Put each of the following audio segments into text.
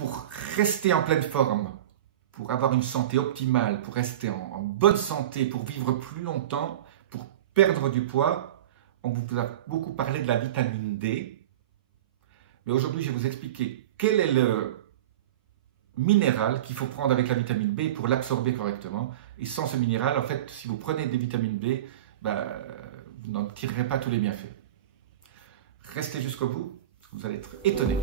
pour rester en pleine forme, pour avoir une santé optimale, pour rester en bonne santé, pour vivre plus longtemps, pour perdre du poids, on vous a beaucoup parlé de la vitamine D. Mais aujourd'hui, je vais vous expliquer quel est le minéral qu'il faut prendre avec la vitamine B pour l'absorber correctement. Et sans ce minéral, en fait, si vous prenez des vitamines B, vous n'en tirerez pas tous les bienfaits. Restez jusqu'au bout, vous allez être étonnés.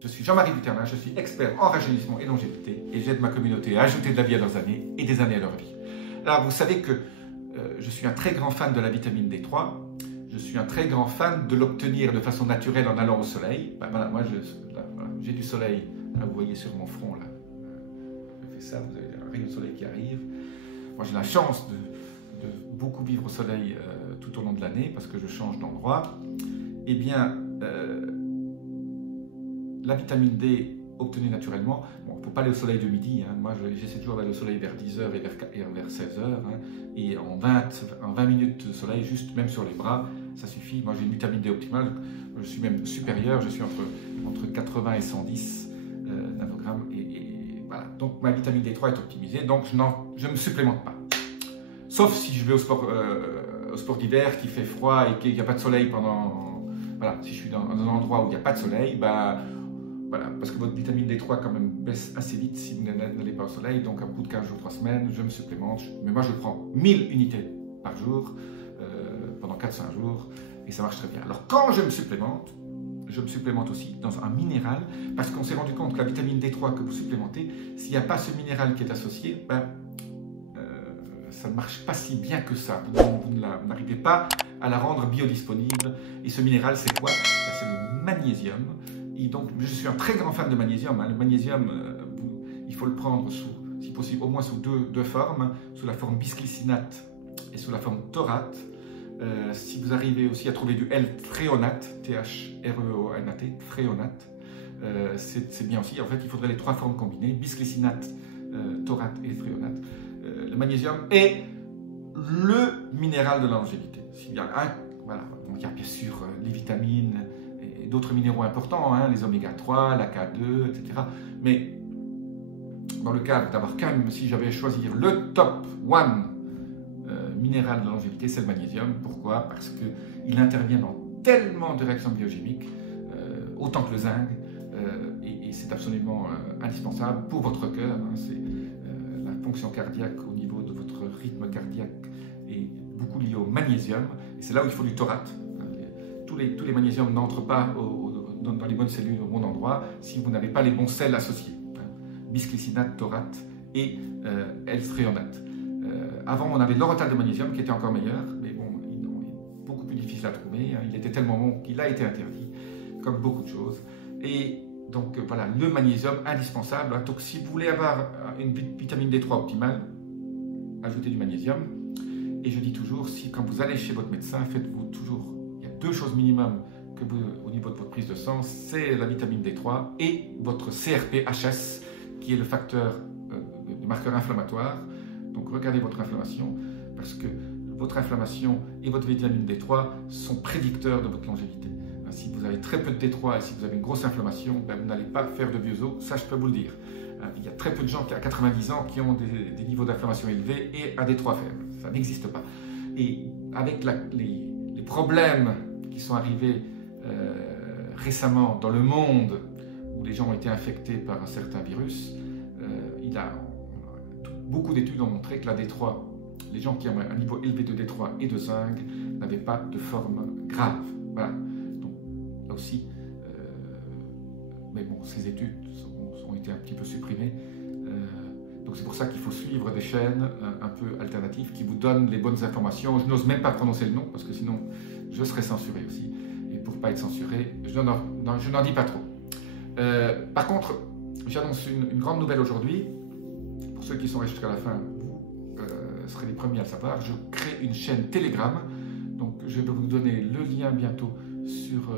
Je suis Jean-Marie Buternin, je suis expert en rajeunissement et longévité et j'aide ma communauté à ajouter de la vie à leurs années et des années à leur vie. Alors vous savez que je suis un très grand fan de la vitamine D3, je suis un très grand fan de l'obtenir de façon naturelle en allant au soleil. Voilà, moi j'ai du soleil, là, vous voyez sur mon front, là. Je fais ça, vous avez un rayon de soleil qui arrive. Moi j'ai la chance de beaucoup vivre au soleil tout au long de l'année parce que je change d'endroit. Eh bien, la vitamine D obtenue naturellement, bon, il ne faut pas aller au soleil de midi, hein. Moi j'essaie toujours d'aller au soleil vers 10h et vers 16h, hein. Et en 20 minutes de soleil, juste même sur les bras, ça suffit. Moi j'ai une vitamine D optimale, je suis même supérieur, je suis entre 80 et 110 nanogrammes, et voilà. Donc ma vitamine D3 est optimisée, donc je ne me supplémente pas. Sauf si je vais au sport d'hiver, qu'il fait froid et qu'il n'y a pas de soleil pendant... Voilà, si je suis dans un endroit où il n'y a pas de soleil, voilà, parce que votre vitamine D3 quand même baisse assez vite si vous n'allez pas au soleil, donc à bout de 15 jours, 3 semaines, je me supplémente. Mais moi je prends 1000 unités par jour, pendant 4-5 jours, et ça marche très bien. Alors quand je me supplémente aussi dans un minéral, parce qu'on s'est rendu compte que la vitamine D3 que vous supplémentez, s'il n'y a pas ce minéral qui est associé, ça ne marche pas si bien que ça. Vous n'arrivez pas à la rendre biodisponible. Et ce minéral, c'est quoi? C'est le magnésium. Et donc, je suis un très grand fan de magnésium. Le magnésium, il faut le prendre si possible, au moins sous deux formes, sous la forme bisglycinate et sous la forme taurate. Si vous arrivez aussi à trouver du L-thréonate, T-H-R-E-O-N-A-T, thréonate, c'est bien aussi. En fait, il faudrait les 3 formes combinées, bisglycinate, taurate et thréonate. Le magnésium est le minéral de la longévité. Voilà. Donc, il y a bien sûr les vitamines et d'autres minéraux importants, hein, les oméga 3, la K2, etc. Mais dans le cadre d'avoir quand même, si j'avais à choisir le top 1 minéral de la longévité, c'est le magnésium. Pourquoi? Parce qu'il intervient dans tellement de réactions biochimiques, autant que le zinc, et c'est absolument indispensable pour votre cœur. Hein, c'est la fonction cardiaque au niveau de votre rythme cardiaque est beaucoup liée au magnésium, et c'est là où il faut du taurate. Tous les magnésiums n'entrent pas dans les bonnes cellules au bon endroit si vous n'avez pas les bons sels associés. Bisglycinate, taurate et L-thréonate. Avant, on avait l'orotate de magnésium qui était encore meilleur, mais bon, il est beaucoup plus difficile à trouver. Il était tellement bon qu'il a été interdit, comme beaucoup de choses. Et donc voilà, le magnésium indispensable. Donc si vous voulez avoir une vitamine D3 optimale, ajoutez du magnésium. Et je dis toujours, quand vous allez chez votre médecin, faites-vous toujours, il y a 2 choses minimum au niveau de votre prise de sang, c'est la vitamine D3 et votre CRP-HS, qui est le marqueur inflammatoire. Donc regardez votre inflammation, parce que votre inflammation et votre vitamine D3 sont prédicteurs de votre longévité. Si vous avez très peu de D3 et si vous avez une grosse inflammation, vous n'allez pas faire de vieux os, ça je peux vous le dire. Il y a très peu de gens à 90 ans qui ont des niveaux d'inflammation élevés et un D3 faible. Ça n'existe pas. Et avec les problèmes qui sont arrivés récemment dans le monde, où les gens ont été infectés par un certain virus, beaucoup d'études ont montré que la D3, les gens qui ont un niveau élevé de D3 et de zinc, n'avaient pas de forme grave. Voilà. Donc là aussi, mais bon, ces études ont été un petit peu supprimées. Donc c'est pour ça qu'il faut suivre des chaînes un peu alternatives qui vous donnent les bonnes informations. Je n'ose même pas prononcer le nom parce que sinon je serais censuré aussi. Et pour ne pas être censuré, je n'en dis pas trop. Par contre, j'annonce une grande nouvelle aujourd'hui. Pour ceux qui sont restés jusqu'à la fin, vous serez les premiers à le savoir. Je crée une chaîne Telegram. Donc je vais vous donner le lien bientôt sur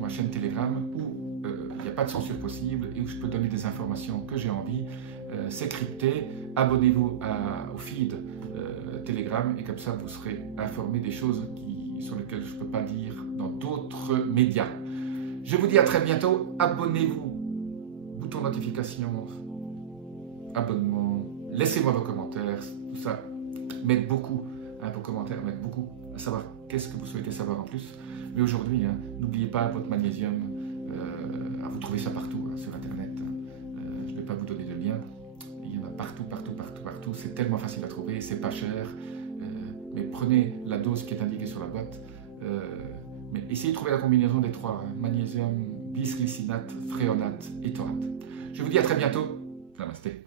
ma chaîne Telegram où il n'y a pas de censure possible et où je peux donner des informations que j'ai envie. C'est crypté. Abonnez-vous au feed Telegram et comme ça vous serez informé des choses sur lesquelles je ne peux pas dire dans d'autres médias. Je vous dis à très bientôt. Abonnez-vous, bouton notification, abonnement, laissez-moi vos commentaires, tout ça m'aide beaucoup, hein, vos commentaires m'aident beaucoup à savoir qu'est-ce que vous souhaitez savoir en plus. Mais aujourd'hui, hein, n'oubliez pas votre magnésium, vous trouvez ça partout hein, sur internet, je ne vais pas vous donner de lien, il y en a partout, c'est tellement facile à trouver, c'est pas cher, mais prenez la dose qui est indiquée sur la boîte, mais essayez de trouver la combinaison des trois, hein, magnésium, bisglycinate, fréonate et taurate. Je vous dis à très bientôt, namasté.